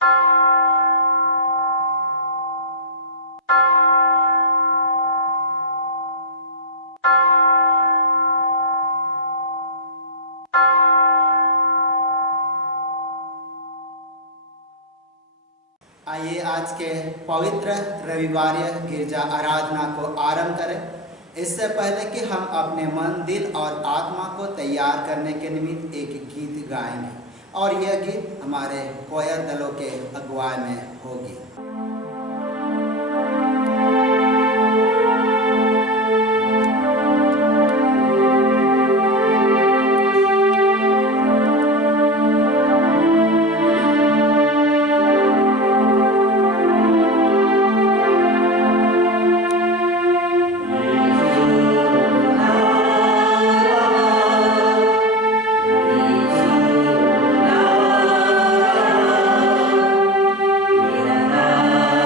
आइए आज के पवित्र रविवारीय गिरजा आराधना को आरंभ करें। इससे पहले कि हम अपने मन, दिल और आत्मा को तैयार करने के निमित्त एक गीत गाएंगे और यह गीत हमारे कोयर दलों के अगुवाई में होगी। La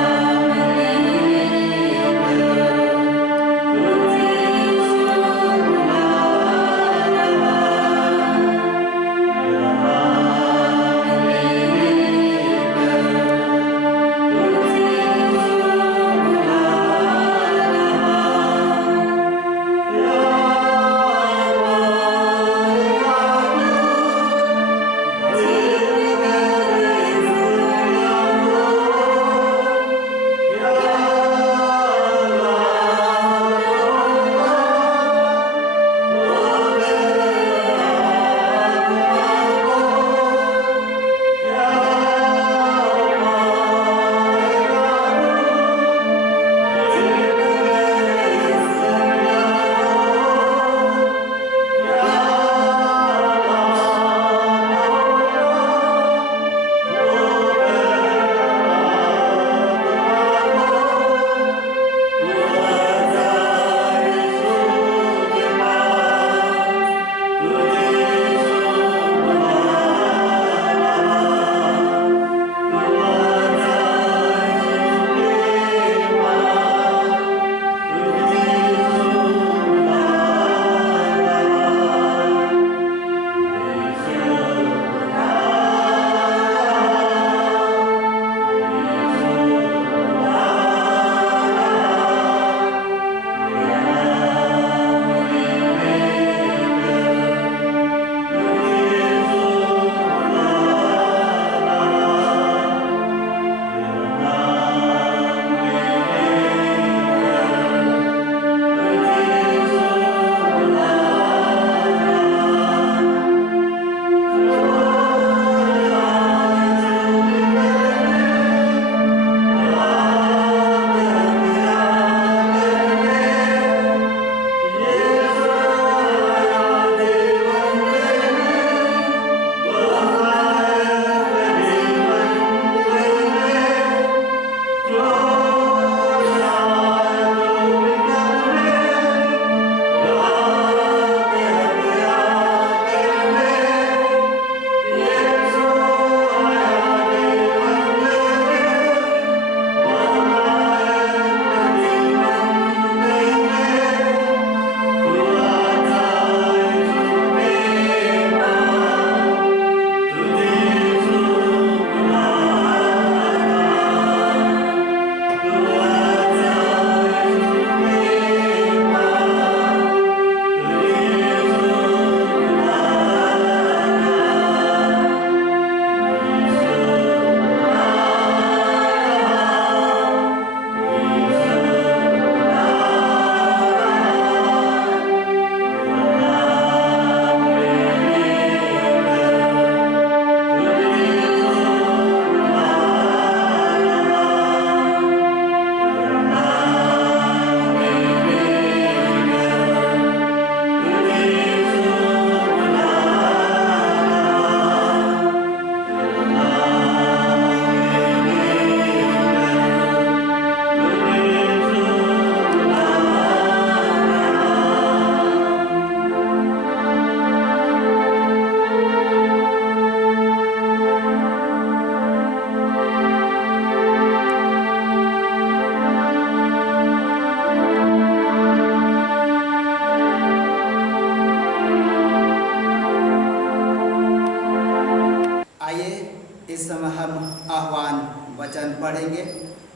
आह्वान वचन पढ़ेंगे।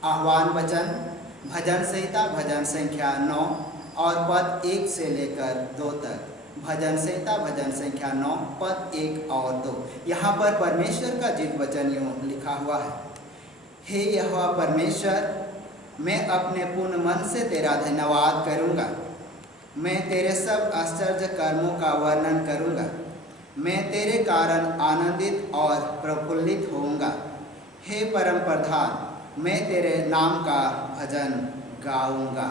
आह्वान वचन भजन संहिता भजन संख्या 9 और पद 1 से लेकर 2 तक। भजन संहिता भजन संख्या 9 पद 1 और 2। यहाँ पर परमेश्वर का जीवित वचन यूँ लिखा हुआ है। हे यहोवा परमेश्वर, मैं अपने पूर्ण मन से तेरा धन्यवाद करूँगा। मैं तेरे सब आश्चर्य कर्मों का वर्णन करूँगा। मैं तेरे कारण आनंदित और प्रफुल्लित होऊंगा। हे परम प्रधान, मैं तेरे नाम का भजन गाऊंगा।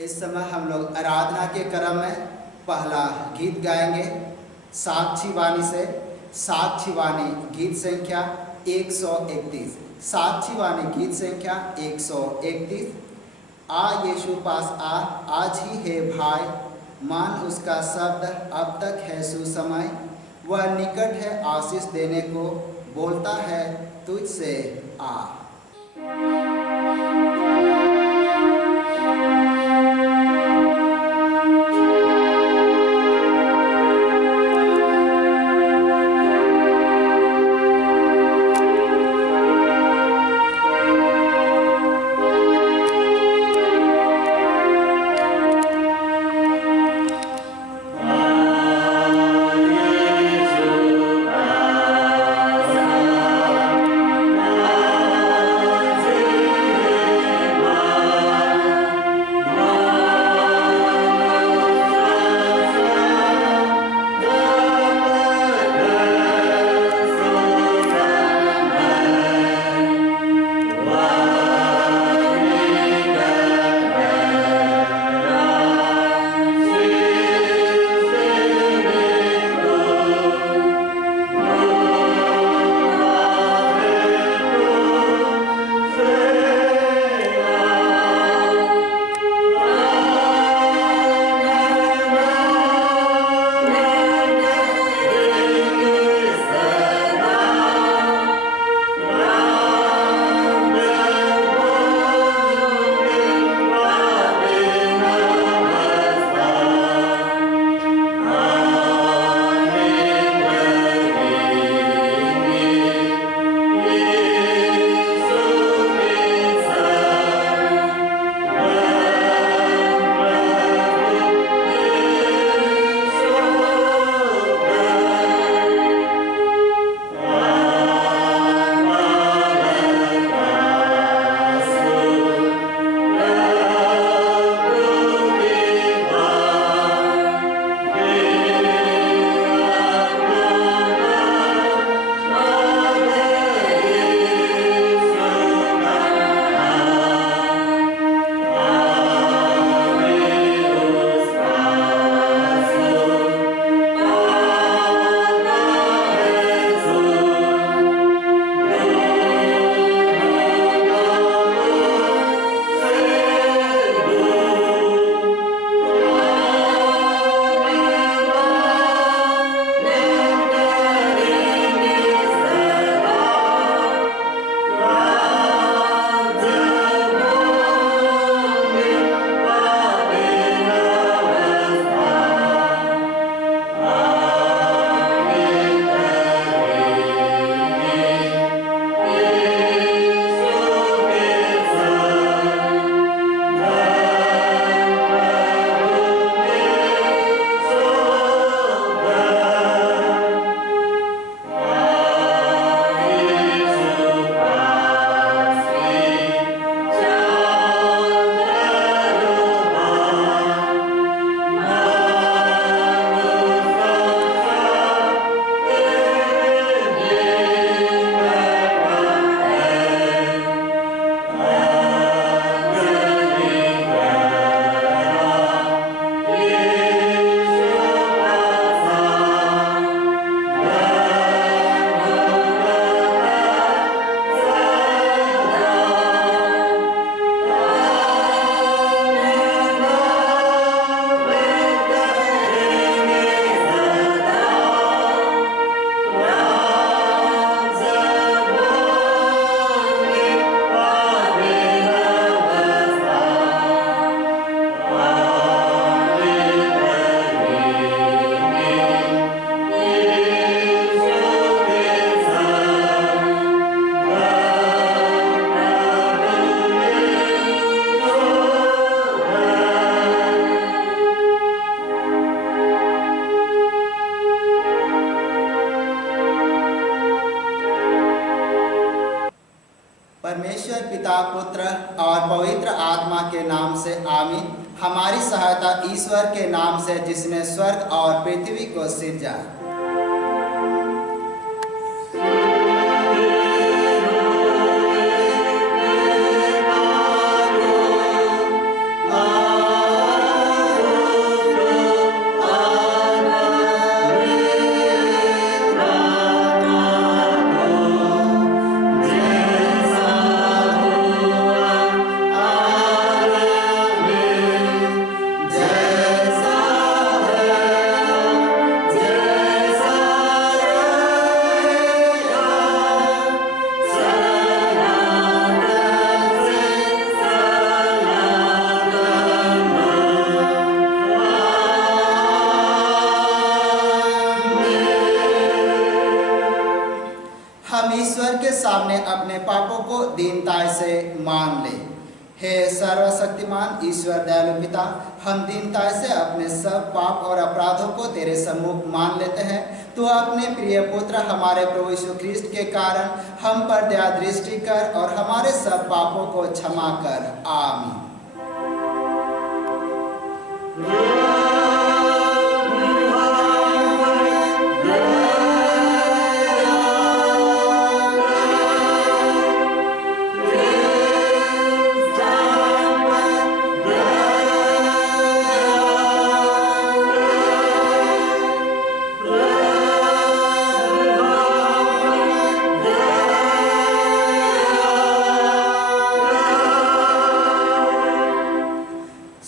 इस समय हम लोग आराधना के क्रम में पहला गीत गाएंगे साक्षी वाणी से। साक्षी वाणी गीत संख्या 131। साक्षी वाणी गीत संख्या 131। आ यीशु पास आ, आज ही है भाई, मान उसका शब्द अब तक है सुसमय। वह निकट है आशीष देने को, बोलता है तुझसे आ। Amen. परमेश्वर पिता, पुत्र और पवित्र आत्मा के नाम से आमीन। हमारी सहायता ईश्वर के नाम से जिसने स्वर्ग और पृथ्वी को सिरजा। हम ईश्वर के सामने अपने पापों को दीनता से मान ले। हे सर्वशक्तिमान ईश्वर दयालु पिता, हम दीनता से अपने सब पाप और अपराधों को तेरे सम्मुख मान लेते हैं। तो अपने प्रिय पुत्र हमारे प्रभु यीशु ख्रिस्ट के कारण हम पर दया दृष्टि कर और हमारे सब पापों को क्षमा कर। आमीन।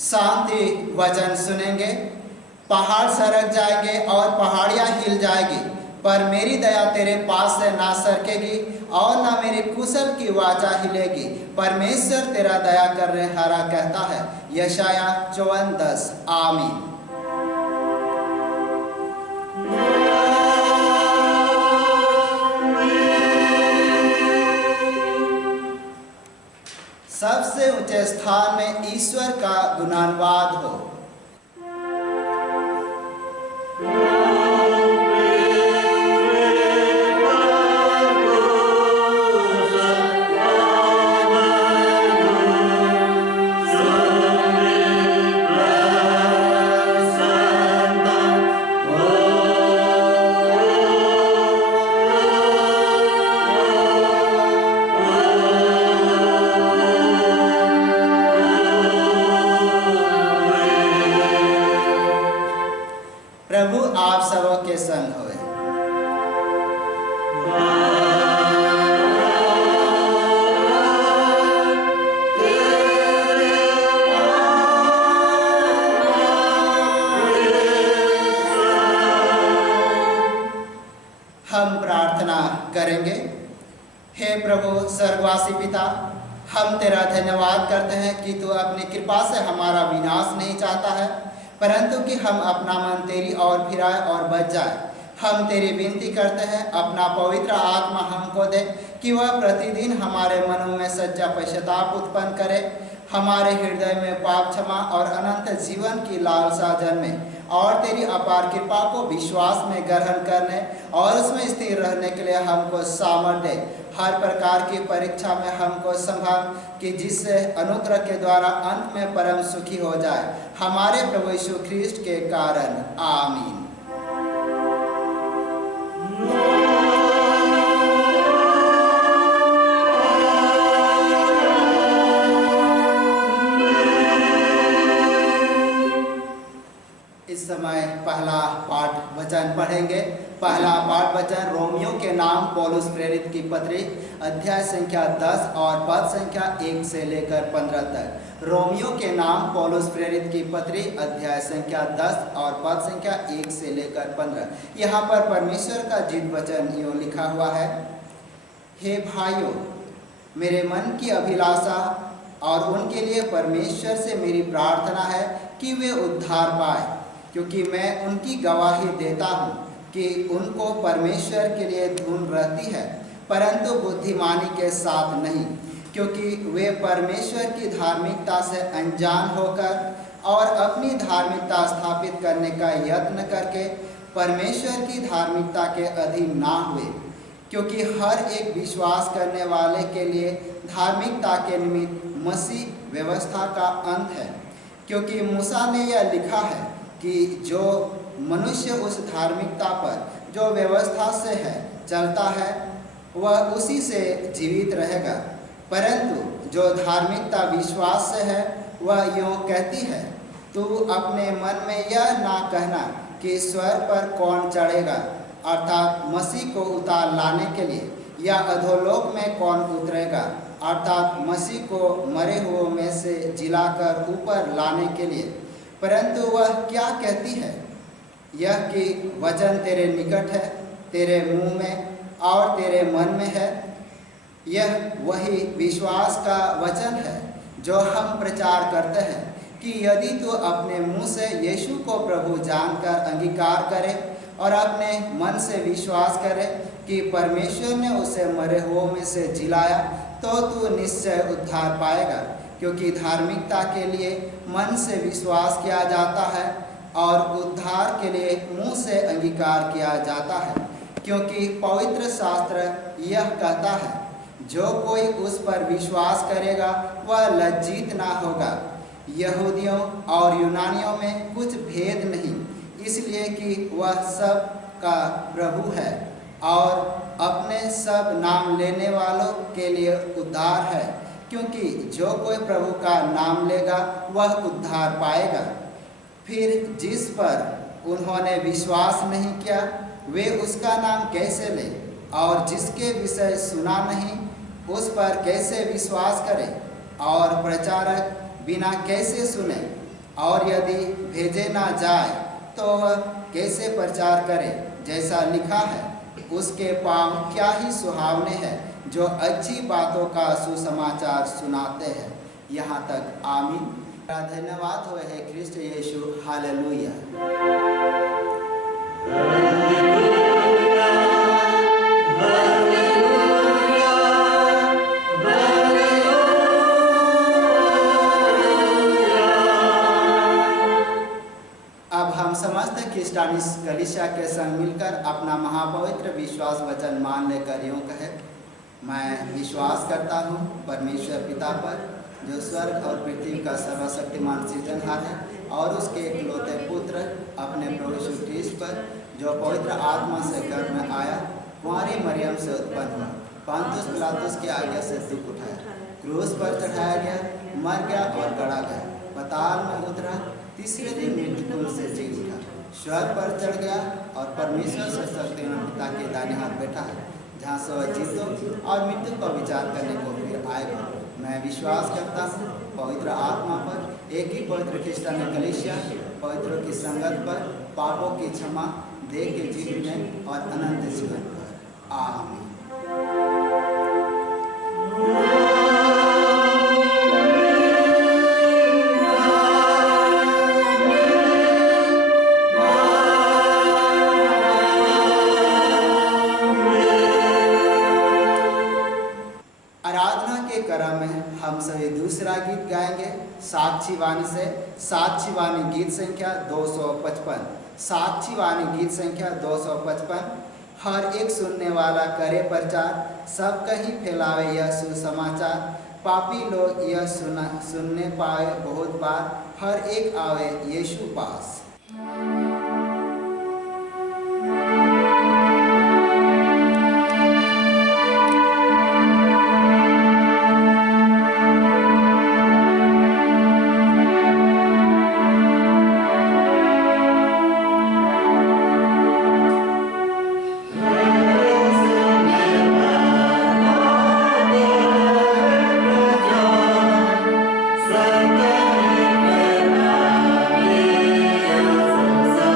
शांति वचन सुनेंगे। पहाड़ सरक जाएंगे और पहाड़ियां हिल जाएगी, पर मेरी दया तेरे पास से ना सरकेगी और ना मेरी कुशल की वाचा हिलेगी। परमेश्वर तेरा दया करने हारा कहता है। यशाया 54:10। आमीन। सबसे ऊंचे स्थान में ईश्वर का गुणानुवाद हो। प्रभु आप सबों के संग होए। हम प्रार्थना करेंगे। हे प्रभु स्वर्गवासी पिता, हम तेरा धन्यवाद करते हैं कि तू अपनी कृपा से हमारा विनाश नहीं चाहता है, परंतु कि हम अपना मन तेरी ओर फिराए और बच जाए। हम तेरी विनती करते हैं, अपना पवित्र आत्मा हमको दे कि वह प्रतिदिन हमारे मनों में सच्चा पश्चाताप उत्पन्न करे, हमारे हृदय में पाप क्षमा और अनंत जीवन की लालसा जन्मे और तेरी अपार कृपा को विश्वास में ग्रहण करने और उसमें स्थिर रहने के लिए हमको सामर्थ्य दे। हर प्रकार की परीक्षा में हमको संभाल कि जिससे अनुग्रह के द्वारा अंत में परम सुखी हो जाए, हमारे प्रभु यीशु ख्रिस्ट के कारण। आमीन। इस समय पहला पाठ वचन पढ़ेंगे। पहला पाठ वचन रोमियो के नाम पौलुस प्रेरित की पत्री अध्याय संख्या 10 और पद संख्या 1 से लेकर 15 तक। रोमियो के नाम पौलुस प्रेरित की पत्री अध्याय संख्या 10 और पद संख्या 1 से लेकर 15। यहाँ पर परमेश्वर का जीवित वचन यूँ लिखा हुआ है। हे भाइयों, मेरे मन की अभिलाषा और उनके लिए परमेश्वर से मेरी प्रार्थना है कि वे उद्धार पाए, क्योंकि मैं उनकी गवाही देता हूँ कि उनको परमेश्वर के लिए धुन रहती है, परंतु बुद्धिमानी के साथ नहीं, क्योंकि वे परमेश्वर की धार्मिकता से अनजान होकर और अपनी धार्मिकता स्थापित करने का यत्न करके परमेश्वर की धार्मिकता के अधीन ना हुए। क्योंकि हर एक विश्वास करने वाले के लिए धार्मिकता के निमित्त मसीह व्यवस्था का अंत है। क्योंकि मूसा ने यह लिखा है कि जो मनुष्य उस धार्मिकता पर जो व्यवस्था से है चलता है वह उसी से जीवित रहेगा, परंतु जो धार्मिकता विश्वास से है वह यूँ कहती है, तू अपने मन में यह ना कहना कि स्वर्ग पर कौन चढ़ेगा, अर्थात मसीह को उतार लाने के लिए, या अधोलोक में कौन उतरेगा, अर्थात मसीह को मरे हुओं में से जिलाकर ऊपर लाने के लिए। परंतु वह क्या कहती है, यह कि वचन तेरे निकट है, तेरे मुंह में और तेरे मन में है। यह वही विश्वास का वचन है जो हम प्रचार करते हैं कि यदि तू अपने मुंह से यीशु को प्रभु जानकर अंगीकार करे और अपने मन से विश्वास करे कि परमेश्वर ने उसे मरे हुओं में से जिलाया, तो तू निश्चय उद्धार पाएगा। क्योंकि धार्मिकता के लिए मन से विश्वास किया जाता है और उद्धार के लिए मुंह से अंगीकार किया जाता है। क्योंकि पवित्र शास्त्र यह कहता है, जो कोई उस पर विश्वास करेगा वह लज्जित ना होगा। यहूदियों और यूनानियों में कुछ भेद नहीं, इसलिए कि वह सब का प्रभु है और अपने सब नाम लेने वालों के लिए उद्धार है। क्योंकि जो कोई प्रभु का नाम लेगा वह उद्धार पाएगा। फिर जिस पर उन्होंने विश्वास नहीं किया वे उसका नाम कैसे लें, और जिसके विषय सुना नहीं उस पर कैसे विश्वास करें, और प्रचारक बिना कैसे सुने, और यदि भेजे ना जाए तो वह कैसे प्रचार करे। जैसा लिखा है, उसके पाँव क्या ही सुहावने हैं जो अच्छी बातों का सुसमाचार सुनाते हैं। यहाँ तक आमीन। धन्यवाद हो है ख्रिस्ट यीशु। हालेलुया। अब हम समस्त ख्रिस्टानी कलीसिया के संग मिलकर अपना महापवित्र विश्वास वचन मान लेकर यूँ कहे, मैं विश्वास करता हूँ परमेश्वर पिता पर, जो स्वर्ग और पृथ्वी का सर्वशक्तिमान सृजनहार है, और उसके इकलौते पुत्र अपने प्रभु यीशु ख्रीस्त पर, जो पवित्र आत्मा से गर्भ में आया, कुंवारी मरियम से उत्पन्न हुआ, पंतुस पिलातुस की आज्ञा से दुख उठाया, क्रूस पर चढ़ाया गया, मर गया और गड़ा गया, पाताल में उतरा, तीसरे दिन मृत्यु से जी उठा, स्वर्ग पर चढ़ गया और परमेश्वर सर्वशक्तिमान पिता के दाहिने हाथ बैठा है, जहाँ से वह जीतों और मृत्यु का विचार करने को फिर आएगा। मैं विश्वास करता हूँ पवित्र आत्मा पर, एक ही पवित्र ख्रिस्टानी कलीसिया, पवित्रों की संगत पर, पापों की क्षमा, देह के जीवन और अनंत जीवन पर। आमीन। हम सभी दूसरा गीत गाएंगे साक्षी वाणी से। साक्षी वाणी गीत संख्या 255। साक्षी वाणी गीत संख्या 255। हर एक सुनने वाला करे प्रचार, सब कहीं फैलावे यह सुसमाचार। पापी लोग यह सुनने पाए बहुत बार, हर एक आवे यीशु पास। Sa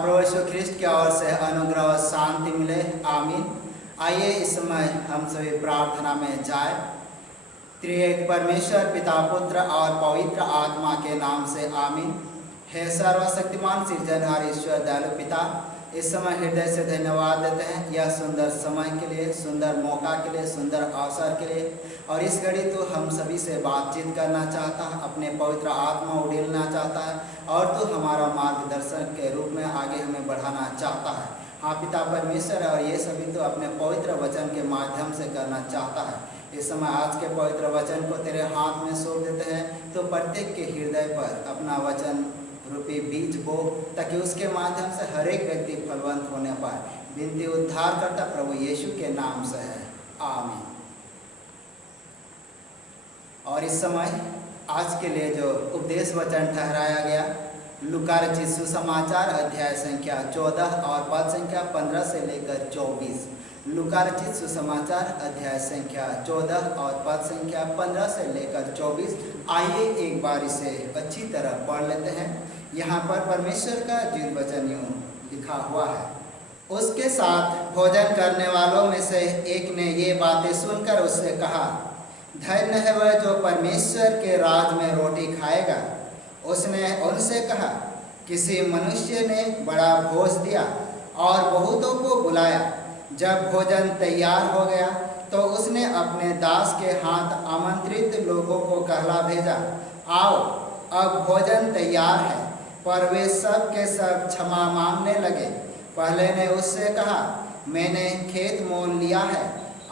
प्रभु यीशु ख्रिस्ट की ओर से अनुग्रह और शांति मिले। आमीन। आइए इस समय हम सभी प्रार्थना में जाए। त्रिएक परमेश्वर पिता पुत्र और पवित्र आत्मा के नाम से आमीन। हे सर्वशक्तिमान सृजनहार ईश्वर दयालु पिता, इस समय हृदय से धन्यवाद देते हैं यह सुंदर समय के लिए, सुंदर मौका के लिए, सुंदर अवसर के लिए। और इस घड़ी तो हम सभी से बातचीत करना चाहता है, अपने पवित्र आत्मा उड़ेलना चाहता है और तो हमारा मार्गदर्शन के रूप में आगे हमें बढ़ाना चाहता है। हाँ पिता परमेश्वर, और ये सभी तो अपने पवित्र वचन के माध्यम से करना चाहता है। इस समय आज के पवित्र वचन को तेरे हाथ में सौंप देते हैं, तो प्रत्येक के हृदय पर अपना वचन रूपी बीज बो, ताकि उसके माध्यम से हर एक व्यक्ति फलवंत होने पाए। विनती उद्धार करता प्रभु यीशु के नाम से है, आमीन। और इस समय आज के लिए जो उपदेश वचन ठहराया गया, लूका रचित सुसमाचार अध्याय संख्या 14 और पद संख्या 15 से लेकर 24। लूका रचित सुसमाचार अध्याय संख्या 14 और पद संख्या 15 से लेकर 24। आइए एक बार इसे अच्छी तरह पढ़ लेते हैं। यहाँ पर परमेश्वर का जीव वचन यूँ लिखा हुआ है। उसके साथ भोजन करने वालों में से एक ने ये बातें सुनकर उससे कहा, धन्य है वह जो परमेश्वर के राज में रोटी खाएगा। उसने उनसे कहा, किसी मनुष्य ने बड़ा भोज दिया और बहुतों को बुलाया। जब भोजन तैयार हो गया तो उसने अपने दास के हाथ आमंत्रित लोगों को कहला भेजा, आओ अब भोजन तैयार है। पर वे सब के सब क्षमा मांगने लगे। पहले ने उससे कहा, मैंने खेत मोल लिया है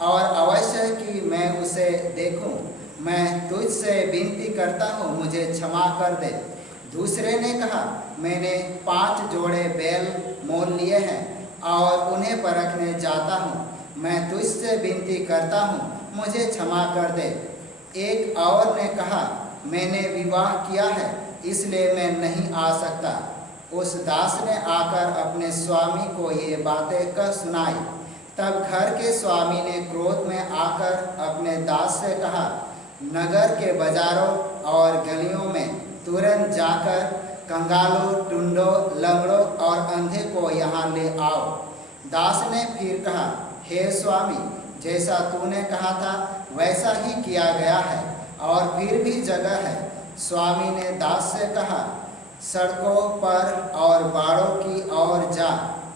और अवश्य कि मैं उसे देखूं। मैं तुझसे विनती करता हूँ, मुझे क्षमा कर दे। दूसरे ने कहा, मैंने 5 जोड़े बैल मोल लिए हैं और उन्हें परखने जाता हूँ। मैं तुझसे विनती करता हूँ, मुझे क्षमा कर दे। एक और ने कहा, मैंने विवाह किया है इसलिए मैं नहीं आ सकता। उस दास ने आकर अपने स्वामी को ये बातें कह सुनाई। तब घर के स्वामी ने क्रोध में आकर अपने दास से कहा, नगर के बाजारों और गलियों में तुरंत जाकर कंगालों, टुंडों, लंगड़ों और अंधे को यहाँ ले आओ। दास ने फिर कहा, हे स्वामी, जैसा तूने कहा था वैसा ही किया गया है और फिर भी जगह है। स्वामी ने दास से कहा, सड़कों पर और बाड़ों की ओर जा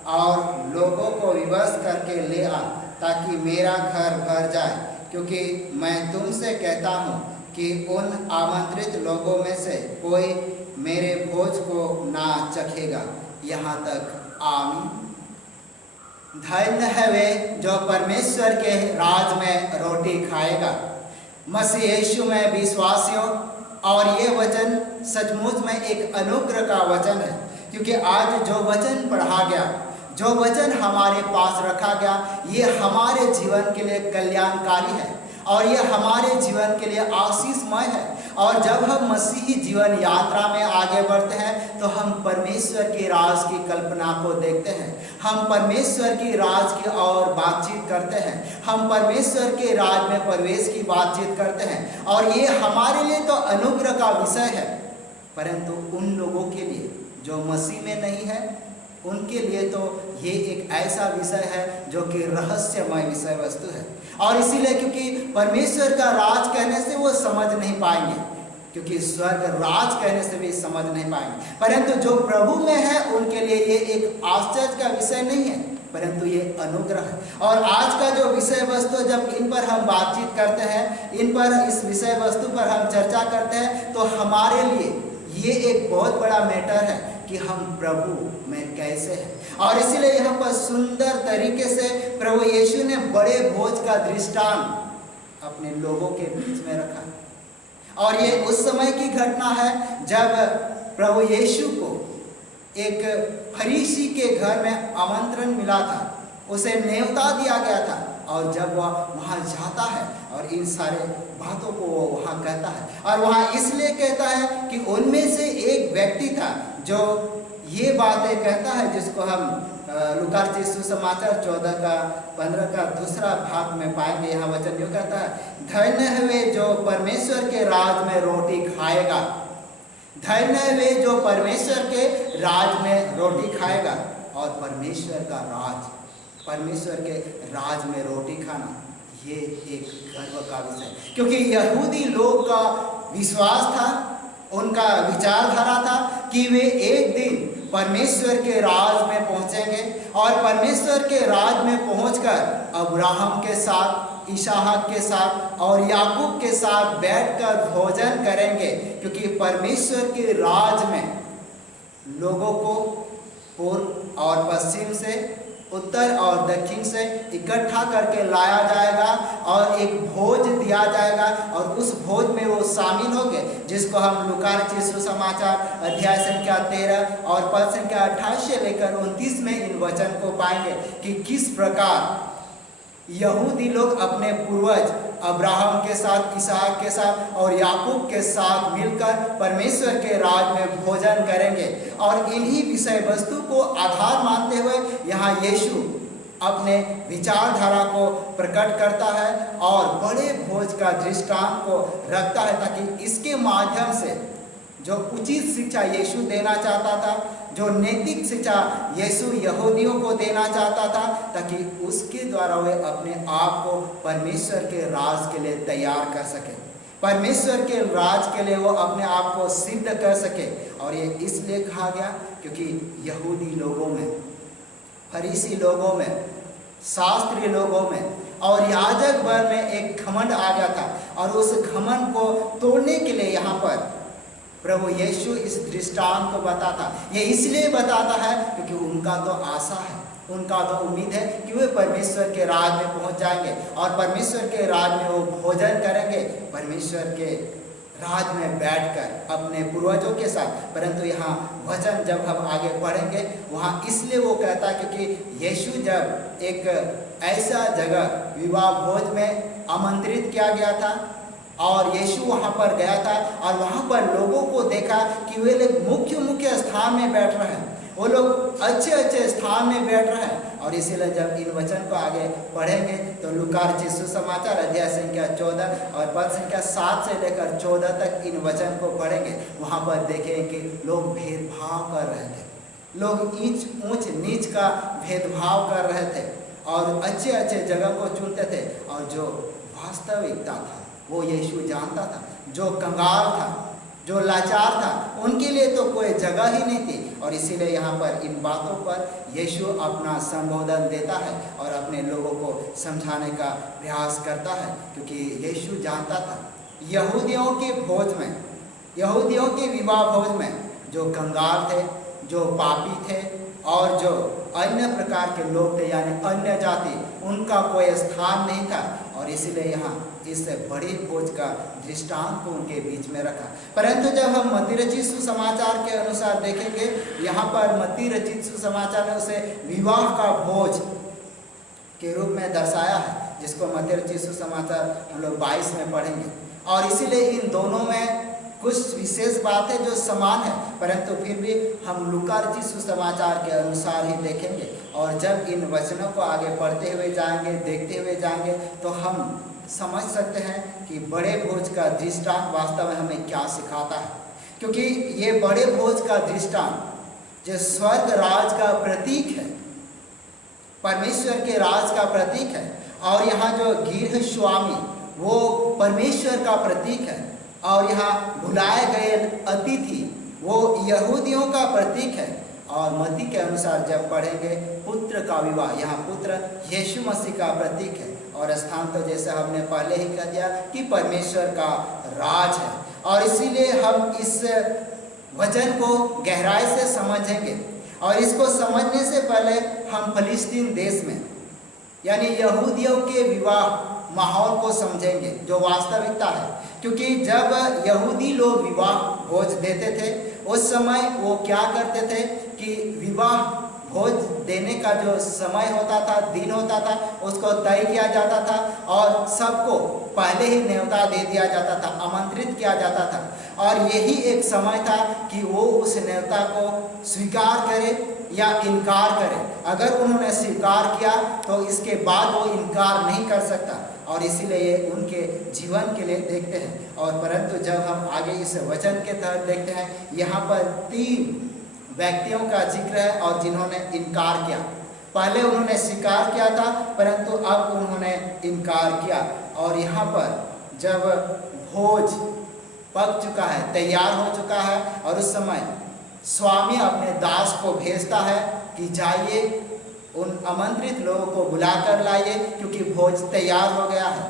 और लोगों को विवश करके ले आ, ताकि मेरा घर भर जाए। क्योंकि मैं तुमसे कहता हूँ कि उन आमंत्रित लोगों में से कोई मेरे भोज को ना चखेगा। यहाँ तक आमीन। धन्य है वे जो परमेश्वर के राज में रोटी खाएगा। मसीह यीशु में विश्वासियों, और ये वचन सचमुच में एक अनुग्रह का वचन है, क्योंकि आज जो वचन पढ़ा गया, जो वचन हमारे पास रखा गया, ये हमारे जीवन के लिए कल्याणकारी है और ये हमारे जीवन के लिए आशीषमय है। और जब हम मसीही जीवन यात्रा में आगे बढ़ते हैं तो हम परमेश्वर के राज की कल्पना को देखते हैं, हम परमेश्वर की राज की और बातचीत करते हैं, हम परमेश्वर के राज में प्रवेश की बातचीत करते हैं। और ये हमारे लिए तो अनुग्रह का विषय है, परंतु उन लोगों के लिए जो मसीह में नहीं है, उनके लिए तो ये एक ऐसा विषय है जो कि रहस्यमय विषय वस्तु है। और इसीलिए क्योंकि परमेश्वर का राज कहने से वो समझ नहीं पाएंगे, क्योंकि स्वर्ग राज कहने से भी समझ नहीं पाएंगे। परंतु जो प्रभु में है उनके लिए ये एक आश्चर्य का विषय नहीं है, परंतु ये अनुग्रह है। और आज का जो विषय वस्तु, जब इन पर हम बातचीत करते हैं, इन पर इस विषय वस्तु पर हम चर्चा करते हैं, तो हमारे लिए ये एक बहुत बड़ा मैटर है कि हम प्रभु में कैसे हैं। और इसीलिए यहाँ पर सुंदर तरीके से प्रभु यीशु ने बड़े भोज का दृष्टांत अपने लोगों के बीच में रखा। और ये उस समय की घटना है जब प्रभु यीशु को एक फरीसी के घर में आमंत्रण मिला था, उसे न्योता दिया गया था। और जब वह वहाँ जाता है और इन सारे बातों को वो वहाँ कहता है, और वहाँ इसलिए कहता है कि उनमें से एक व्यक्ति था जो ये बातें कहता है, जिसको हम लूका रचित सुसमाचार 14 का 15 का दूसरा भाग में पाएंगे। यहाँ वचन यूँ कहता है, धन्य है वे जो परमेश्वर के राज में रोटी खाएगा। धन्य है वे जो परमेश्वर के राज में रोटी खाएगा। और परमेश्वर के राज में रोटी खाना ये एक गर्व का विषय, क्योंकि यहूदी लोग का विश्वास था, उनका विचारधारा था कि वे एक दिन परमेश्वर के राज में पहुंचेंगे और परमेश्वर के राज में पहुंचकर अब्राहम के साथ, इसहाक के साथ और याकूब के साथ बैठकर भोजन करेंगे। क्योंकि परमेश्वर के राज में लोगों को पूर्व और पश्चिम से, उत्तर और दक्षिण से इकट्ठा करके लाया जाएगा और एक भोज दिया जाएगा और उस भोज में वो शामिल होंगे, जिसको हम लूका रचित सुसमाचार अध्याय संख्या 13 और पद संख्या 28 से लेकर 29 में इन वचन को पाएंगे कि किस प्रकार यहूदी लोग अपने पूर्वज अब्राहम के साथ, इसहाक के साथ और याकूब के साथ मिलकर परमेश्वर के राज में भोजन करेंगे। और इन्हीं विषय वस्तु को आधार मानते हुए यहाँ यीशु अपने विचारधारा को प्रकट करता है और बड़े भोज का दृष्टांत को रखता है, ताकि इसके माध्यम से जो उचित शिक्षा यीशु देना चाहता था, जो नैतिक शिक्षा यीशु यहूदियों को देना चाहता था, ताकि उसके द्वारा वे अपने आप को परमेश्वर के राज के लिए तैयार कर सके, परमेश्वर के राज के लिए वो अपने आप को सिद्ध कर सके। और ये इसलिए कहा गया क्योंकि यहूदी लोगों में, फरीसी लोगों में, शास्त्री लोगों में और याजक वर्ग में एक घमंड आ गया था और उस घमंड को तोड़ने के लिए यहाँ पर प्रभु यीशु इस दृष्टांत को बताता। ये इसलिए बताता है क्योंकि उनका तो आशा है, उनका तो उम्मीद है कि वे परमेश्वर के राज में पहुंच जाएंगे और परमेश्वर के राज में वो भोजन करेंगे, परमेश्वर के राज में बैठकर अपने पूर्वजों के साथ। परंतु यहाँ वचन जब हम आगे पढ़ेंगे वहाँ इसलिए वो कहता है क्योंकि यीशु जब एक ऐसा जगह विवाह भोज में आमंत्रित किया गया था और यीशु वहाँ पर गया था और वहाँ पर लोगों को देखा कि वे लोग मुख्य स्थान में बैठ रहे हैं, वो लोग अच्छे स्थान में बैठ रहे हैं। और इसीलिए जब इन वचन को आगे पढ़ेंगे तो लूका रचित सुसमाचार अध्याय संख्या 14 और पद संख्या 7 से लेकर 14 तक इन वचन को पढ़ेंगे, वहाँ पर देखें कि लोग भेदभाव कर रहे थे, लोग ऊंच नीच का भेदभाव कर रहे थे और अच्छे जगह को चुनते थे। और जो वास्तविकता था वो यीशु जानता था, जो कंगाल था, जो लाचार था, उनके लिए तो कोई जगह ही नहीं थी। और इसीलिए यहाँ पर इन बातों पर यीशु अपना संबोधन देता है और अपने लोगों को समझाने का प्रयास करता है, क्योंकि यीशु जानता था यहूदियों के भोज में, यहूदियों के विवाह भोज में जो कंगाल थे, जो पापी थे और जो अन्य प्रकार के लोग थे, यानी अन्य जाति, उनका कोई स्थान नहीं था। और इसीलिए यहाँ इस बड़े भोज का दृष्टांत को उनके बीच में रखा। परंतु जब हम मत्ती रचित सुसमाचार के अनुसार देखेंगे, यहाँ पर मत्ती रचित सुसमाचार ने उसे विवाह का भोज के रूप में दर्शाया है, जिसको मत्ती रचित सुसमाचार हम लोग 22 में पढ़ेंगे। और इसीलिए इन दोनों में कुछ विशेष बातें जो समान है, परंतु फिर भी हम लूका रचित सुसमाचार के अनुसार ही देखेंगे। और जब इन वचनों को आगे पढ़ते हुए जाएंगे, देखते हुए जाएंगे, तो हम समझ सकते हैं कि बड़े भोज का दृष्टांत वास्तव में हमें क्या सिखाता है। क्योंकि ये बड़े भोज का दृष्टांत जो स्वर्ग राज का प्रतीक है, परमेश्वर के राज का प्रतीक है, और यहाँ जो गृह स्वामी वो परमेश्वर का प्रतीक है, और यहाँ बुलाए गए अतिथि वो यहूदियों का प्रतीक है। और मत्ती के अनुसार जब पढ़ेंगे, पुत्र का विवाह, यहाँ पुत्र यीशु मसीह का प्रतीक है, और स्थान तो जैसे हमने पहले ही कह दिया कि परमेश्वर का राज है। और इसीलिए हम इस वचन को गहराई से समझेंगे, और इसको समझने से पहले हम फिलिस्तीन देश में यानी यहूदियों के विवाह माहौल को समझेंगे, जो वास्तविकता है। क्योंकि जब यहूदी लोग विवाह भोज देते थे, उस समय वो क्या करते थे कि विवाह भोज देने का जो समय होता था, दिन होता था, उसको तय किया जाता था और सबको पहले ही न्योता दे दिया जाता था, आमंत्रित किया जाता था। और यही एक समय था कि वो उस न्योता को स्वीकार करे या इनकार करे। अगर उन्होंने स्वीकार किया तो इसके बाद वो इनकार नहीं कर सकता। और इसीलिए ये उनके जीवन के लिए देखते हैं। और परंतु जब हम आगे इस वचन के तहत देखते हैं, यहाँ पर 3 व्यक्तियों का जिक्र है और जिन्होंने इनकार किया। पहले उन्होंने स्वीकार किया था, परंतु अब उन्होंने इनकार किया। और यहाँ पर जब भोज पक चुका है, तैयार हो चुका है, और उस समय स्वामी अपने दास को भेजता है कि जाइए उन आमंत्रित लोगों को बुला कर लाइए, क्योंकि भोज तैयार हो गया है।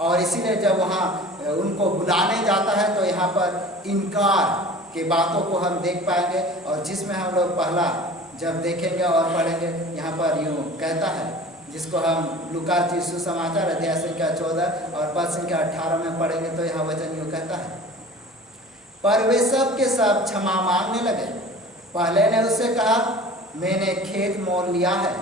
और इसीलिए जब वहाँ उनको बुलाने जाता है तो यहाँ पर इनकार की बातों को हम देख पाएंगे। और जिसमें हम लोग पहला जब देखेंगे और पढ़ेंगे, यहाँ पर यूँ कहता है, जिसको हम लूका रचित सुसमाचार अध्याय संख्या 14 और पद संख्या 18 में पढ़ेंगे, तो यहाँ वचन यूँ कहता है, पर वे सब के सब क्षमा मांगने लगे। पहले ने उससे कहा, मैंने खेत मोल लिया है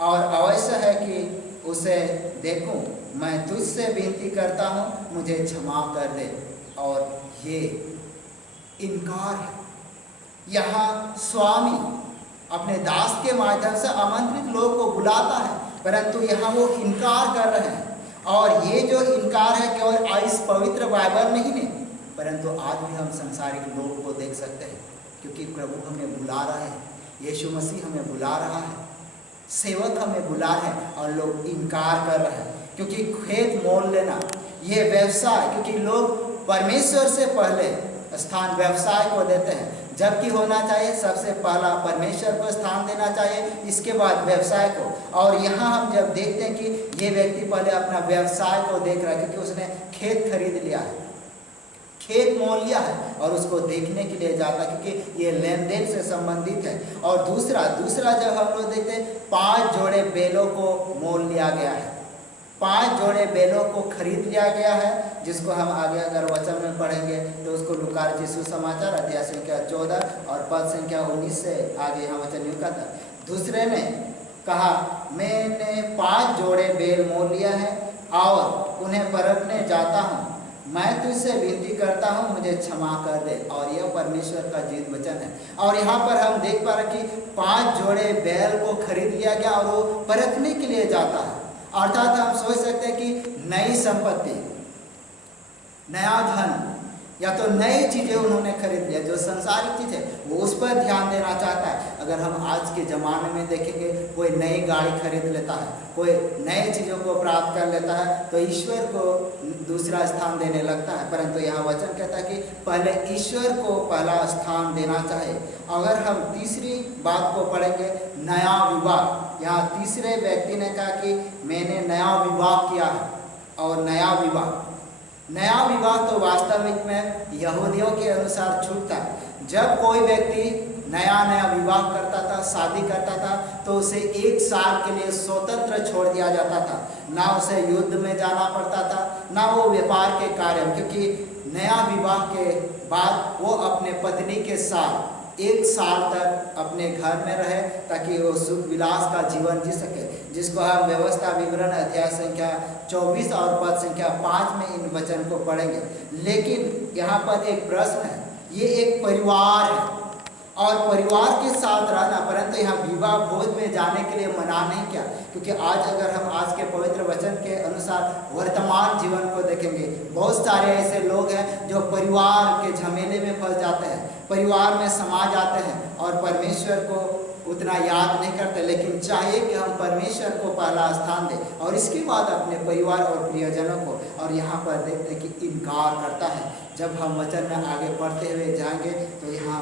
और अवश्य है कि उसे देखूं। मैं तुझसे विनती करता हूँ, मुझे क्षमा कर दे। और ये इनकार है। यहाँ स्वामी अपने दास के माध्यम से आमंत्रित लोगों को बुलाता है, परंतु यहाँ वो इनकार कर रहे हैं। और ये जो इनकार है केवल इस पवित्र बाइबल में ही नहीं, परंतु आज भी हम संसारिक लोगों को देख सकते हैं, क्योंकि प्रभु हमें बुला रहा है, यीशु मसीह हमें बुला रहा है, सेवक हमें बुला रहे हैं, और लोग इनकार कर रहे हैं। क्योंकि खेत मोल लेना ये व्यवसाय, क्योंकि लोग परमेश्वर से पहले स्थान व्यवसाय को देते हैं, जबकि होना चाहिए सबसे पहला परमेश्वर को स्थान देना चाहिए, इसके बाद व्यवसाय को। और यहाँ हम जब देखते हैं कि ये व्यक्ति पहले अपना व्यवसाय को देख रहा है, क्योंकि उसने खेत खरीद लिया है, खेत मोल लिया है, और उसको देखने के लिए जाता है, क्योंकि ये लेन देन से संबंधित है। और दूसरा जब हम लोग देखते हैं, 5 जोड़े बैलों को मोल लिया गया है, 5 जोड़े बैलों को खरीद लिया गया है, जिसको हम आगे अगर वचन में पढ़ेंगे तो उसको लूका रचित सुसमाचार अध्याय संख्या 14 और पद संख्या 19 से आगे यहाँ वचन यूँ कहता है, दूसरे ने कहा, मैंने 5 जोड़े बैल मोल लिया है और उन्हें परखने जाता हूँ। मैं तुझसे विनती करता हूँ, मुझे क्षमा कर दे। और यह परमेश्वर का जीवित वचन है। और यहाँ पर हम देख पा रहे कि 5 जोड़े बैल को खरीद लिया गया और वो परखने के लिए जाता है। अर्थात हम सोच सकते हैं कि नई संपत्ति, नया धन या तो नई चीज़ें उन्होंने खरीद लिया, जो संसारिक चीज़ है वो उस पर ध्यान देना चाहता है। अगर हम आज के ज़माने में देखेंगे, कोई नई गाड़ी खरीद लेता है, कोई नई चीज़ों को प्राप्त कर लेता है, तो ईश्वर को दूसरा स्थान देने लगता है। परंतु यहाँ वचन कहता है कि पहले ईश्वर को पहला स्थान देना चाहिए। अगर हम तीसरी बात को पढ़ेंगे, नया विवाह, यहाँ तीसरे व्यक्ति ने कहा कि मैंने नया विवाह किया है। और नया विवाह तो वास्तविक में यहूदियों के अनुसार छूट था। जब कोई व्यक्ति नया विवाह करता था, शादी करता था, तो उसे 1 साल के लिए स्वतंत्र छोड़ दिया जाता था। ना उसे युद्ध में जाना पड़ता था, ना वो व्यापार के कार्य, क्योंकि नया विवाह के बाद वो अपने पत्नी के साथ 1 साल तक अपने घर में रहे, ताकि वो सुख विलास का जीवन जी सके, जिसको हम व्यवस्था विवरण अध्याय संख्या 24 और पद संख्या 5 में इन वचन को पढ़ेंगे। लेकिन यहाँ पर एक प्रश्न है, ये एक परिवार है और परिवार के साथ रहना, परंतु यहाँ विवाह भोज में जाने के लिए मना नहीं किया। क्योंकि आज अगर हम आज के पवित्र वचन के अनुसार वर्तमान जीवन को देखेंगे, बहुत सारे ऐसे लोग हैं जो परिवार के झमेले में फंस जाते हैं, परिवार में समा जाते हैं और परमेश्वर को उतना याद नहीं करते। लेकिन चाहिए कि हम परमेश्वर को पहला स्थान दें और इसके बाद अपने परिवार और प्रियजनों को। और यहाँ पर देखते हैं कि इनकार करता है। जब हम वचन में आगे बढ़ते हुए जाएंगे तो यहाँ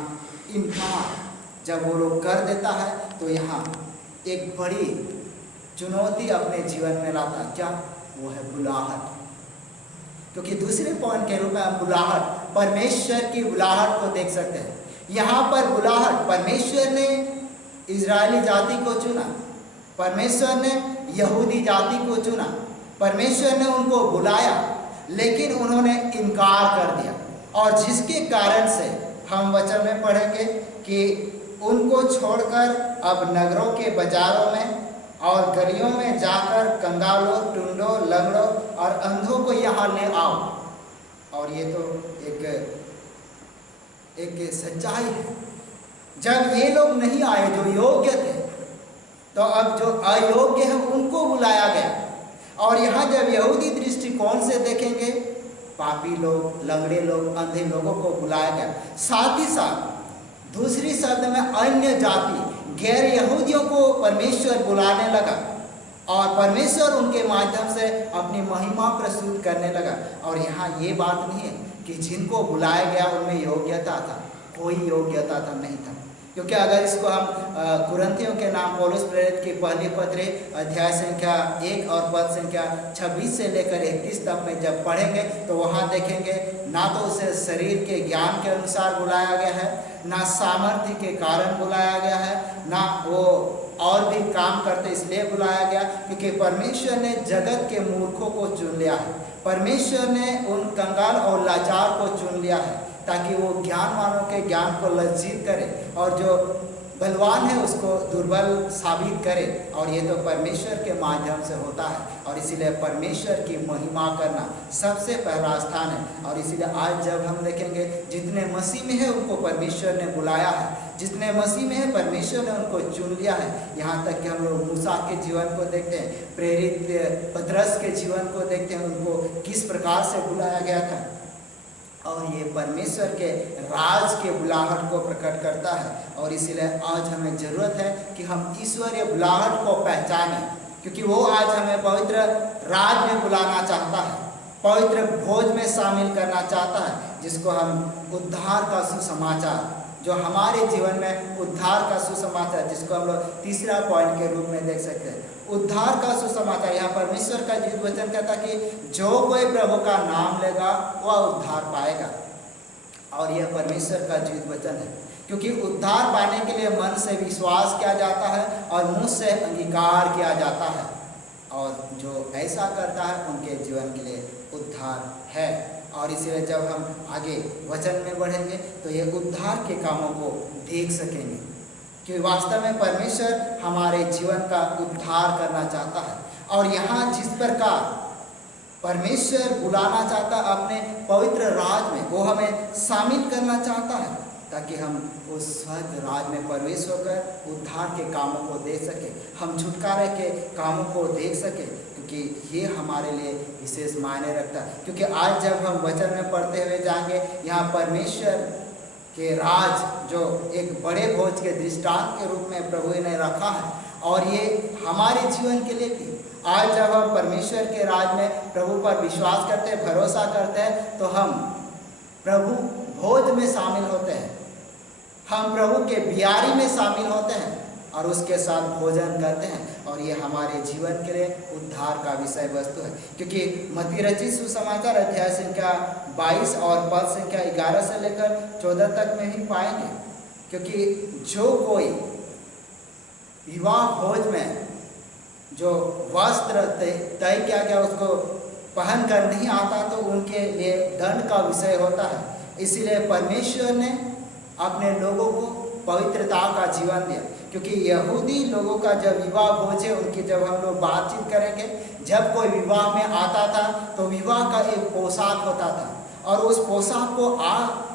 इनकार जब वो लोग कर देता है तो यहाँ एक बड़ी चुनौती अपने जीवन में लाता है। क्या? वो है बुलाहट। क्योंकि दूसरे पॉइंट के रूप में हम बुलाहट, परमेश्वर की बुलाहट को देख सकते हैं। यहाँ पर बुलाहट, परमेश्वर ने इजरायली जाति को चुना, परमेश्वर ने यहूदी जाति को चुना, परमेश्वर ने उनको बुलाया, लेकिन उन्होंने इनकार कर दिया। और जिसके कारण से हम वचन में पढ़ेंगे कि उनको छोड़कर अब नगरों के बाजारों में और गलियों में जाकर कंगालों, टुंडों, लंगड़ों और अंधों को यहाँ ले आओ। और ये तो एक सच्चाई है। जब ये लोग नहीं आए जो योग्य थे, तो अब जो अयोग्य है उनको बुलाया गया। और यहाँ जब यहूदी दृष्टिकोण से देखेंगे, पापी लोग, लंगड़े लोग, अंधे लोगों को बुलाया गया। साथ ही साथ दूसरी शब्द में अन्य जाति गैर यहूदियों को परमेश्वर बुलाने लगा और परमेश्वर उनके माध्यम से अपनी महिमा प्रस्तुत करने लगा। और यहाँ ये बात नहीं है कि जिनको बुलाया गया उनमें योग्यता था, कोई योग्यता था नहीं था। क्योंकि अगर इसको हम कुरिन्थियों के नाम पौलुस प्रेरित की पहली पत्री अध्याय संख्या 1 और पद संख्या 26 से लेकर 31 तक में जब पढ़ेंगे तो वहाँ देखेंगे ना तो उसे शरीर के ज्ञान के अनुसार बुलाया गया है, ना सामर्थ्य के कारण बुलाया गया है, ना वो और भी काम करते इसलिए बुलाया गया क्योंकि परमेश्वर ने जगत के मूर्खों को चुन लिया है। परमेश्वर ने उन कंगाल और लाचार को चुन लिया है ताकि वो ज्ञानवानों के ज्ञान को लज्जित करे और जो बलवान है उसको दुर्बल साबित करे। और ये तो परमेश्वर के माध्यम से होता है और इसीलिए परमेश्वर की महिमा करना सबसे पहला स्थान है। और इसीलिए आज जब हम देखेंगे जितने मसीह में है उनको परमेश्वर ने बुलाया है, जितने मसीह में है परमेश्वर ने उनको चुन लिया है। यहाँ तक कि हम लोग मूसा के जीवन को देखते हैं, प्रेरित पतरस के जीवन को देखते हैं, उनको किस प्रकार से बुलाया गया था। और ये परमेश्वर के राज के बुलाहट को प्रकट करता है। और इसीलिए आज हमें ज़रूरत है कि हम ईश्वरीय बुलाहट को पहचानें, क्योंकि वो आज हमें पवित्र राज में बुलाना चाहता है, पवित्र भोज में शामिल करना चाहता है, जिसको हम उद्धार का सुसमाचार, जो हमारे जीवन में उद्धार का सुसमाचार, जिसको हम लोग तीसरा पॉइंट के रूप में देख सकते हैं, उद्धार का सुसमाचार। यहाँ परमेश्वर का जीवित वचन कहता कि जो कोई प्रभु का नाम लेगा वह उद्धार पाएगा। और यह परमेश्वर का जीवित वचन है, क्योंकि उद्धार पाने के लिए मन से विश्वास किया जाता है और मुंह से अंगीकार किया जाता है, और जो ऐसा करता है उनके जीवन के लिए उद्धार है। और इसलिए जब हम आगे वचन में बढ़ेंगे तो ये उद्धार के कामों को देख सकेंगे कि वास्तव में परमेश्वर हमारे जीवन का उद्धार करना चाहता है। और यहाँ जिस प्रकार परमेश्वर बुलाना चाहता है अपने पवित्र राज में, वो हमें शामिल करना चाहता है ताकि हम उस स्वर्ग राज में प्रवेश होकर उद्धार के कामों को देख सकें, हम छुटकारे के कामों को देख सकें, क्योंकि ये हमारे लिए विशेष मायने रखता है। क्योंकि आज जब हम वचन में पढ़ते हुए जाएंगे, यहाँ परमेश्वर के राज जो एक बड़े भोज के दृष्टांत के रूप में प्रभु ने रखा है, और ये हमारे जीवन के लिए भी आज जब हम परमेश्वर के राज में प्रभु पर विश्वास करते हैं, भरोसा करते हैं, तो हम प्रभु भोज में शामिल होते हैं, हम प्रभु के बियारी में शामिल होते हैं और उसके साथ भोजन करते हैं। और ये हमारे जीवन के लिए उद्धार का विषय वस्तु है, क्योंकि मत्ती रचित सुसमाचार अध्याय संख्या 22 और पद संख्या 11 से लेकर 14 तक में ही पाएंगे। क्योंकि जो कोई विवाह भोज में जो वस्त्र तय किया गया उसको पहन कर नहीं आता तो उनके लिए दंड का विषय होता है। इसीलिए परमेश्वर ने अपने लोगों को पवित्रता का जीवन दिया, क्योंकि यहूदी लोगों का जब विवाह भोज है उनकी जब हम लोग बातचीत करेंगे, जब कोई विवाह में आता था तो विवाह का एक पोशाक होता था और उस पोशाक को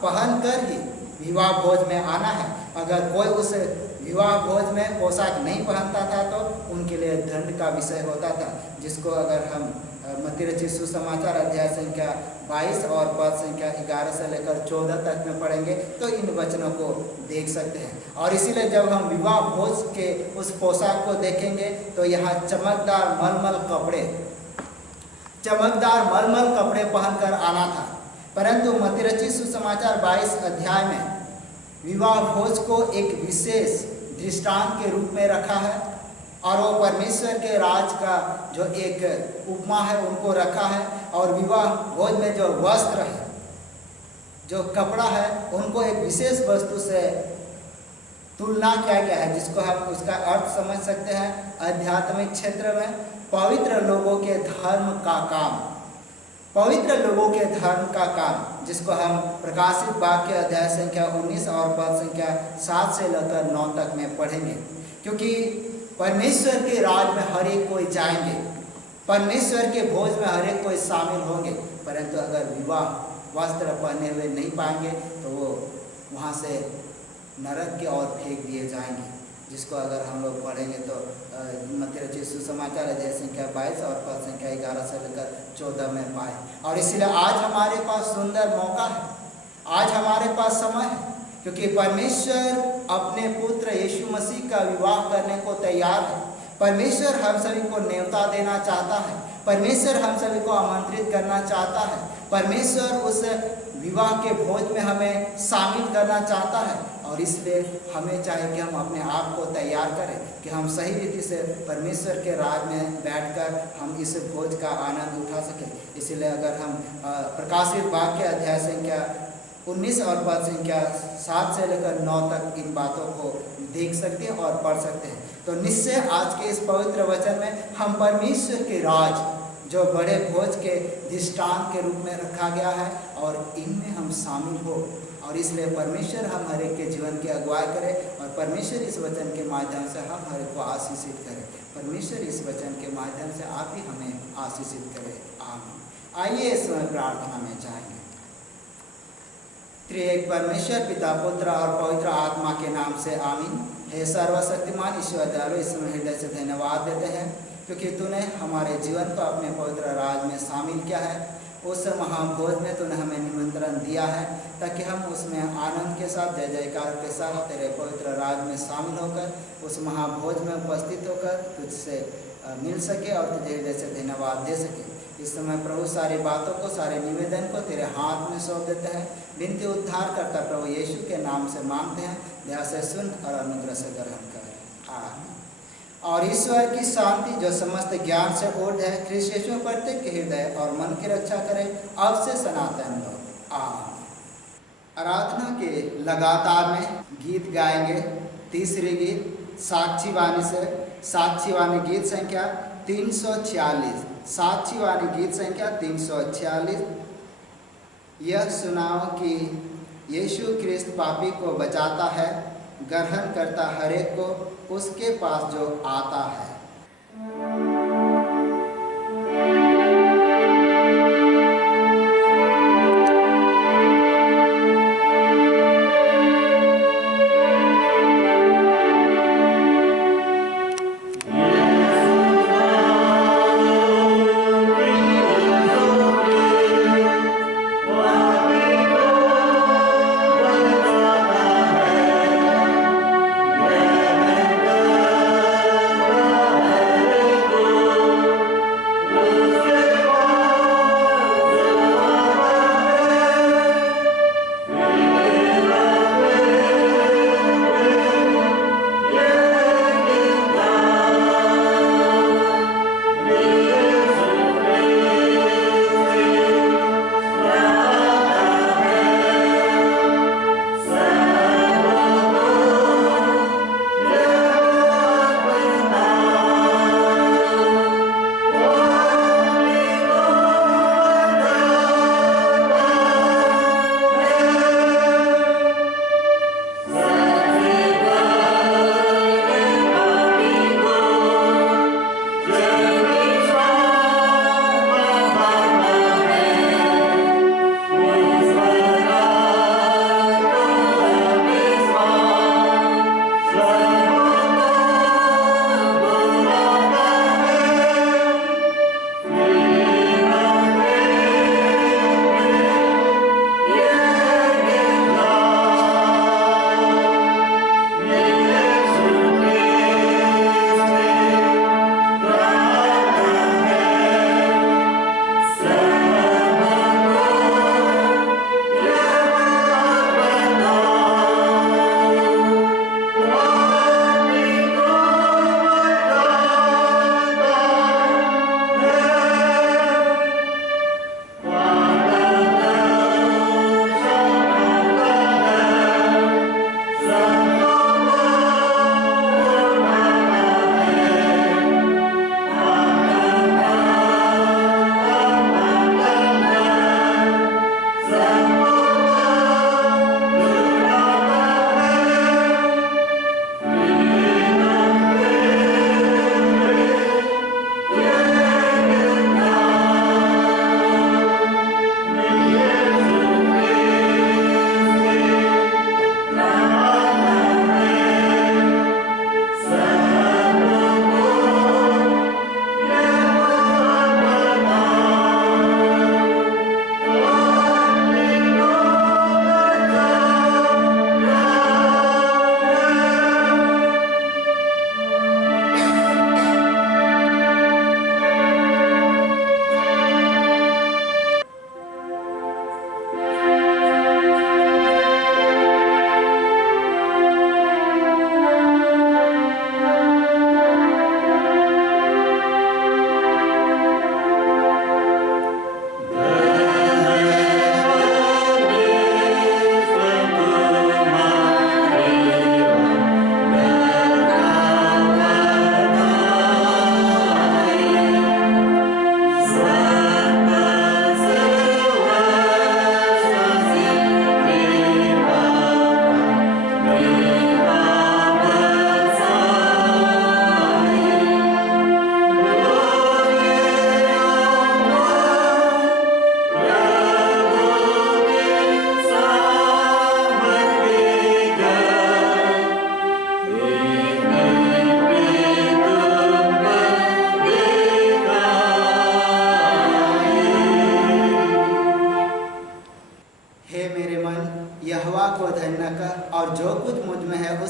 पहन कर ही विवाह भोज में आना है। अगर कोई उस विवाह भोज में पोशाक नहीं पहनता था तो उनके लिए दंड का विषय होता था, जिसको अगर हम मत्ती रचित सुसमाचार अध्याय संख्या 22 और पद संख्या 11 से लेकर 14 तक में पढ़ेंगे तो इन वचनों को देख सकते हैं। और इसीलिए जब हम विवाह भोज के उस पोशाक को देखेंगे तो यहाँ चमकदार मलमल कपड़े पहनकर आना था, परंतु मत्ती रचित सुसमाचार 22 अध्याय में विवाह भोज को एक विशेष दृष्टांत के रूप में रखा है और वो परमेश्वर के राज का जो एक उपमा है उनको रखा है। और विवाह भोज में जो वस्त्र है, जो कपड़ा है, उनको एक विशेष वस्तु से तुलना किया गया है, जिसको हम उसका अर्थ समझ सकते हैं आध्यात्मिक क्षेत्र में पवित्र लोगों के धर्म का काम, पवित्र लोगों के धर्म का काम, जिसको हम प्रकाशित वाक्य अध्याय संख्या 19 और पद संख्या 7 से लेकर 9 तक में पढ़ेंगे। क्योंकि परमेश्वर के राज में हर एक कोई जाएंगे, परमेश्वर के भोज में हर एक कोई शामिल होंगे, परंतु अगर विवाह वस्त्र पहने हुए नहीं पाएंगे तो वो वहाँ से नरक की ओर फेंक दिए जाएंगे, जिसको अगर हम लोग पढ़ेंगे तो मत्ती रचित सुसमाचार अध्याय संख्या 22 और पद संख्या 11 से लेकर 14 में पाए। और इसलिए आज हमारे पास सुंदर मौका है, आज हमारे पास समय है, क्योंकि परमेश्वर अपने पुत्र यीशु मसीह का विवाह करने को तैयार है। परमेश्वर हम सभी को न्योता देना चाहता है, परमेश्वर हम सभी को आमंत्रित करना चाहता है, परमेश्वर उस विवाह के भोज में हमें शामिल करना चाहता है। और इसलिए हमें चाहिए कि हम अपने आप को तैयार करें कि हम सही रीति से परमेश्वर के राज में बैठकर हम इस भोज का आनंद उठा सकें। इसलिए अगर हम प्रकाशित वाक्य अध्याय संख्या 19 और पद संख्या 7 से लेकर 9 तक इन बातों को देख सकते हैं और पढ़ सकते हैं, तो निश्चय आज के इस पवित्र वचन में हम परमेश्वर के राज जो बड़े भोज के दृष्टांत के रूप में रखा गया है और इनमें हम शामिल हो। और इसलिए परमेश्वर हम हर एक के जीवन की अगुवाई करे और परमेश्वर इस वचन के माध्यम से हम हर एक को आशीषित करें। परमेश्वर इस वचन के माध्यम से आप ही हमें आशीषित करें। आमीन। आइए इस समय प्रार्थना में जाएंगे। त्रिएक परमेश्वर पिता पुत्र और पवित्र आत्मा के नाम से आमीन। हे सर्वशक्तिमान ईश्वर दयालु, इस समय हृदय से धन्यवाद देते हैं क्योंकि तूने हमारे जीवन को अपने पवित्र राज में शामिल किया है। उस महाभोज में तूने हमें निमंत्रण दिया है ताकि हम उसमें आनंद के साथ जय जयकार के साथ तेरे पवित्र राज में शामिल होकर उस महाभोज में उपस्थित होकर तुझसे मिल सके और तुझे हृदय से धन्यवाद दे सके। इस समय प्रभु सारी बातों को, सारे निवेदन को तेरे हाथ में सौंप देते हैं। विनती उद्धार करता प्रभु यीशु के नाम से मांगते हैं, दया से सुन और अनुग्रह से ग्रहण कर। आमीन। और ईश्वर की शांति जो समस्त ज्ञान से ऊर्ध्व है, ख्रीष्ट यीशु में प्रत्येक के हृदय और मन की रक्षा करे अब से सनातन लो। आमीन। आराधना के लगातार में गीत गाएंगे। तीसरी गीत साक्षी वाणी से, साक्षी वाणी गीत संख्या 346, साक्षी वाणी गीत संख्या 346। यह सुनाओ कि यीशु ख्रीस्त पापी को बचाता है, ग्रहण करता हर एक को उसके पास जो आता है। Yeah.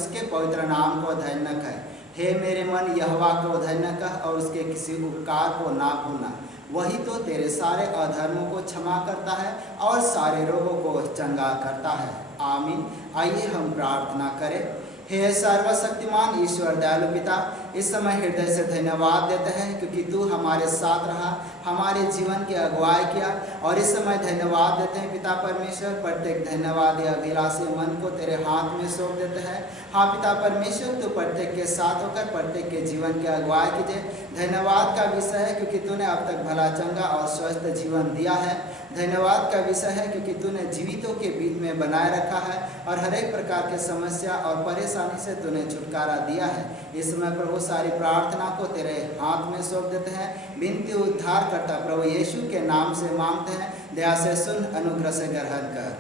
उसके पवित्र नाम को धन्य कह। हे मेरे मन यहोवा को धन्य कह और उसके किसी उपकार को ना भूलना। वही तो तेरे सारे अधर्मों को क्षमा करता है और सारे रोगों को चंगा करता है। आमीन। आइए हम प्रार्थना करें। हे सर्वशक्तिमान ईश्वर दयालु पिता, इस समय हृदय से धन्यवाद देते हैं क्योंकि तू हमारे साथ रहा, हमारे जीवन की अगुवाई किया। और इस समय धन्यवाद देते हैं पिता परमेश्वर, प्रत्येक धन्यवाद या अभिलाषी मन को तेरे हाथ में सौंप देते हैं। हाँ पिता परमेश्वर, तू प्रत्येक के साथ होकर प्रत्येक के जीवन की अगुवाई कीजिए। धन्यवाद का विषय है क्योंकि तूने अब तक भला चंगा और स्वस्थ जीवन दिया है। धन्यवाद का विषय है क्योंकि तूने जीवितों के बीच में बनाए रखा है और हर एक प्रकार की समस्या और परेशानी से तूने छुटकारा दिया है। इस समय प्रभु सारी प्रार्थना को तेरे हाथ में सौंप देते हैं। विनती उद्धार करता प्रभु यीशु के नाम से मांगते हैं, दया से सुन, अनुग्रह से ग्रहण कर।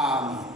आमीन।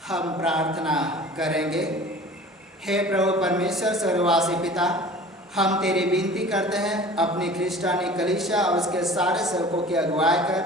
हम प्रार्थना करेंगे। हे प्रभु परमेश्वर सर्ववासी पिता, हम तेरी विनती करते हैं अपनी ख्रिस्तानी कलीसिया और उसके सारे सेवकों की अगुवाई कर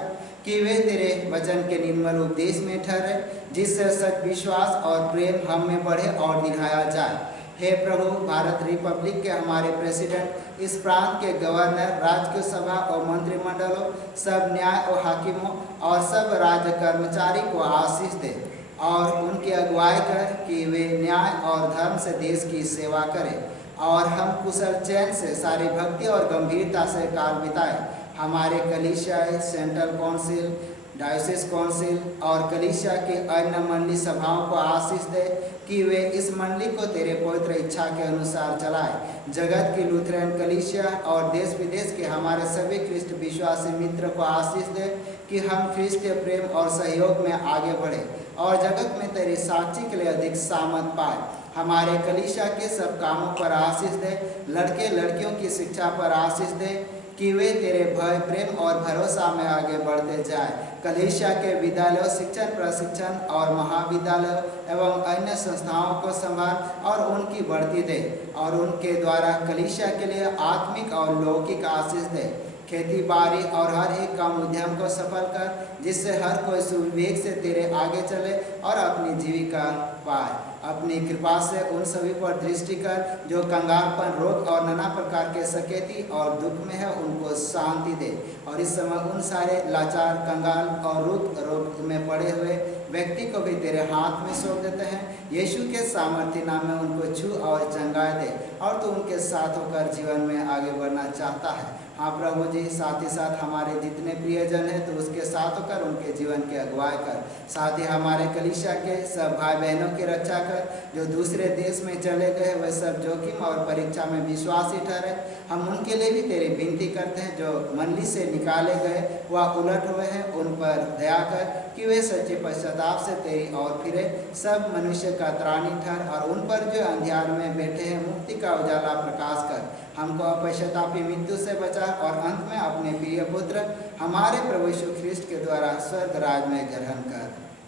कि वे तेरे वचन के निर्मल उपदेश में ठहरे, जिससे सच विश्वास और प्रेम हम में बढ़े और दिखाया जाए। हे प्रभु, भारत रिपब्लिक के हमारे प्रेसिडेंट, इस प्रांत के गवर्नर, राज्य सभा और मंत्रिमंडलों, सब न्याय और हाकिमों और सब राज्य कर्मचारी को आशीष दे और उनकी अगुवाई कर कि वे न्याय और धर्म से देश की सेवा करें और हम कुशल चैन से सारी भक्ति और गंभीरता से काल बिताएं। हमारे कलीसिया, सेंट्रल काउंसिल, डायोसिस काउंसिल और कलीसिया की अन्य मंडली सभाओं को आशीष दे कि वे इस मंडली को तेरे पवित्र इच्छा के अनुसार चलाएं। जगत की लूथरन कलीसिया और देश विदेश के हमारे सभी ख्रिस्ट विश्वासी मित्र को आशीष दे कि हम ख्रिस्तीय प्रेम और सहयोग में आगे बढ़े और जगत में तेरी साक्षी के लिए अधिक सामर्थ पाए। हमारे कलीसिया के सब कामों पर आशीष दे, लड़के लड़कियों की शिक्षा पर आशीष दे कि वे तेरे भय, प्रेम और भरोसा में आगे बढ़ते जाए। कलीसिया के विद्यालयों, शिक्षण, प्रशिक्षण और महाविद्यालयों एवं अन्य संस्थाओं को संभाल और उनकी बढ़ती दे और उनके द्वारा कलीसिया के लिए आत्मिक और लौकिक आशीष दे। खेती बाड़ी और हर एक काम उद्यम को सफल कर, जिससे हर कोई सुविवेक से तेरे आगे चले और अपनी जीविका पाए। अपनी कृपा से उन सभी पर दृष्टि कर जो कंगालपन, रोग और नाना प्रकार के सकेती और दुख में है, उनको शांति दे। और इस समय उन सारे लाचार, कंगाल और रोग में पड़े हुए व्यक्ति को भी तेरे हाथ में सौंप देते हैं। यीशु के सामर्थ्य नाम में उनको छू और चंगाए दे और तू उनके साथ होकर जीवन में आगे बढ़ना चाहता है। हाँ प्रभु जी, साथ ही साथ हमारे जितने प्रियजन हैं तो उसके साथ होकर उनके जीवन की अगुवाई कर। साथ ही हमारे कलीसिया के सब भाई बहनों की रक्षा कर जो दूसरे देश में चले गए, वह सब जोखिम और परीक्षा में विश्वासी ठहरे। हम उनके लिए भी तेरी विनती करते हैं जो मंडली से निकाले गए व उलट हुए हैं, उन पर दया कर कि वे सच्चे पश्चाताप से तेरी ओर फिरे। सब मनुष्य का त्राणी ठहर और उन पर जो अंधियार में बैठे हैं मुक्ति का उजाला प्रकाश कर। हमको अपश्चातापी मृत्यु से बचा और अंत में अपने प्रिय पुत्र हमारे प्रभु यीशु ख्रिस्ट के द्वारा स्वर्ग राज में ग्रहण कर।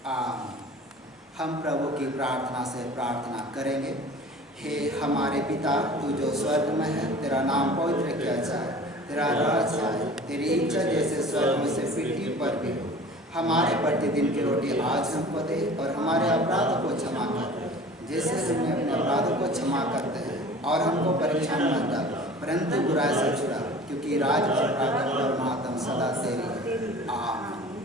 आमीन। हम प्रभु की प्रार्थना से प्रार्थना करेंगे। हे हमारे पिता, तू जो स्वर्ग में है, तेरा नाम पवित्र किया जाए, तेरा राज आए, तेरी इच्छा जैसे स्वर्ग में से पृथ्वी पर भी हो। हमारे प्रतिदिन की रोटी आज हमको दे और हमारे अपराधों को क्षमा कर जैसे हमने अपने अपराधों को क्षमा करते हैं, और हमको परीक्षा में मत डाल परंतु बुराई से छुड़ा, क्योंकि राज और ताकत और महात्म सदा तेरी है। आमीन।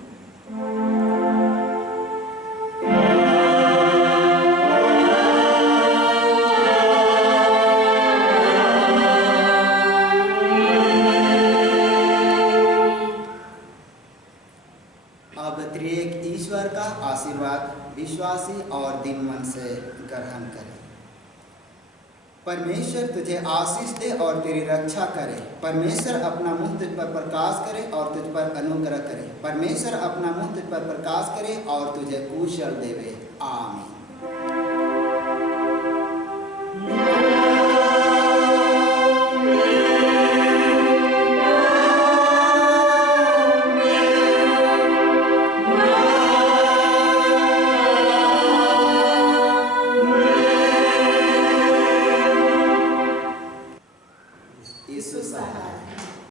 प्रदान करे। परमेश्वर तुझे आशीष दे और तेरी रक्षा करे। परमेश्वर अपना मुंह तुझ पर प्रकाश करे और तुझ पर अनुग्रह करे। परमेश्वर अपना मुंह तुझ पर प्रकाश करे और तुझे कुशल देवे। आमीन।